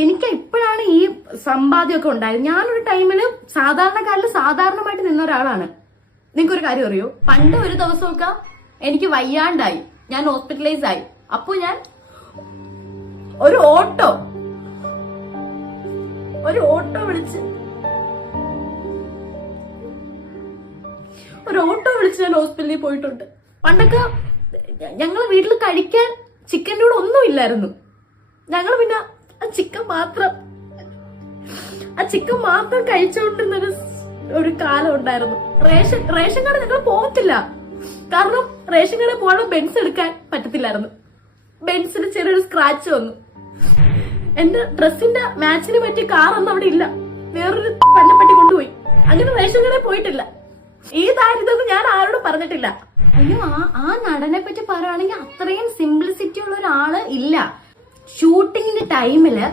എനിക്ക് ഇപ്പോഴാണ് ഈ സമ്പാദ്യമൊക്കെ ഉണ്ടായത്. ഞാനൊരു ടൈമില് സാധാരണക്കാരിൽ സാധാരണമായിട്ട് നിന്ന ഒരാളാണ്. നിങ്ങൾക്കൊരു കാര്യം അറിയോ, പണ്ട് ഒരു ദിവസമൊക്കെ എനിക്ക് വയ്യാണ്ടായി, ഞാൻ ഹോസ്പിറ്റലൈസ് ആയി. അപ്പൊ ഞാൻ ഒരു ഓട്ടോ വിളിച്ച് ഞാൻ ഹോസ്പിറ്റലിൽ പോയിട്ടുണ്ട്. പണ്ടൊക്കെ ഞങ്ങളെ വീട്ടിൽ കഴിക്കാൻ ചിക്കൻ്റെ കൂടെ ഒന്നും ഇല്ലായിരുന്നു. ഞങ്ങൾ പിന്നെ ആ ചിക്കൻ മാത്രം കഴിച്ചുകൊണ്ടിരുന്ന ഒരു കാലം ഉണ്ടായിരുന്നു. റേഷൻ കട ഞങ്ങൾ പോകത്തില്ല, കാരണം റേഷൻ കടയിൽ പോകാനുള്ള ബെൻസ് എടുക്കാൻ പറ്റത്തില്ലായിരുന്നു. ബെൻസിന് ചെറിയൊരു സ്ക്രാച്ച് വന്നു. എന്റെ ഡ്രസ്സിന്റെ മാച്ചിന് പറ്റിയ കാറൊന്നും അവിടെ ഇല്ല, വേറൊരു പന്നപ്പട്ടി കൊണ്ടുപോയി. അങ്ങനെ റേഷൻ കടയിൽ പോയിട്ടില്ല. ഈ ദാരിദ്ര്യം ഞാൻ ആരോടും പറഞ്ഞിട്ടില്ല. അയ്യോ, ആ നടനെ പറ്റി പറയുകയാണെങ്കിൽ അത്രയും സിംപ്ലിസിറ്റി ഉള്ള ഒരാള് ഇല്ല. ഷൂട്ടിങ്ങിന്റെ ടൈമില്